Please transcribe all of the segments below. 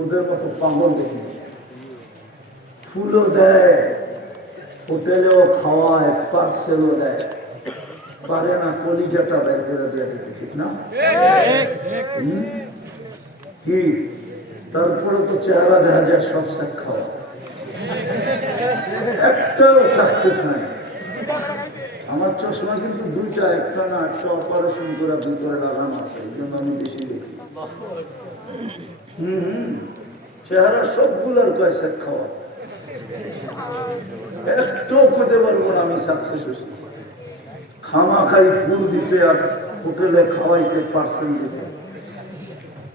ওদের মতো পাগল দেখি। ফুলও দেয়, হোটেলেও খাওয়ায়, পার্সেলও দেয়, পারে না কলিজাটা বের করে দেওয়া দিতে, ঠিক না? কি তারপরে তো চেহারা দেখা যায় সব শেখ খাওয়া, একটাও সাকসেস নাই। আমার চশমা কিন্তু দুইটা, একটা না একটা অপারেশন করে ভিতরে লাগানো আছে, এই জন্য আমি বেশি দেখি। চেহারা সবগুলোর কয় শেখ খাওয়া, একটাও করতে পারবো না আমি সাকসেস হয়েছি। খামা খাই ফুল দিছে আর হোটেলে খাওয়াইছে, পার্সেল দিছে।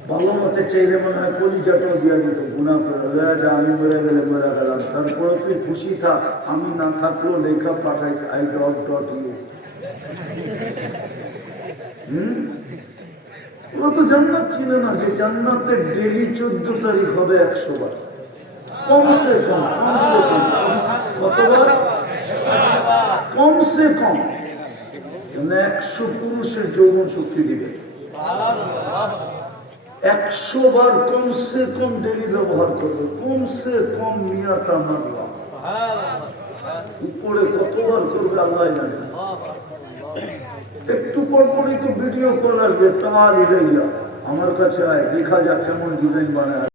ভালো মতে চাইলে মনে হয় কলিজাটাও দিয়া দিত, গুণা করে যা আমি মরে গেলে মরে গেলাম, তারপরে তুই খুশি থাক, আমি না থাকলেও লেখা পাঠাইছে I.U। ওরা তো জান্নাত ছিল না যে জান্নাতের ডেলি 14 তারিখ হবে 100 বার, কমসে কম। কতবার? কমসে কম 100 পুরুষের যৌবন শক্তি দিবে। 100 বার কমসে কম ডেলি ব্যবহার করবে, কমসে কম নিয়াটা মানলাম। উপরে কতবার করবে আল্লাহ জানে। একটু পরপরই তো ভিডিও কল আসবে, তার আমার কাছে আয়, দেখা যাক কেমন ডিজাইন বানায়।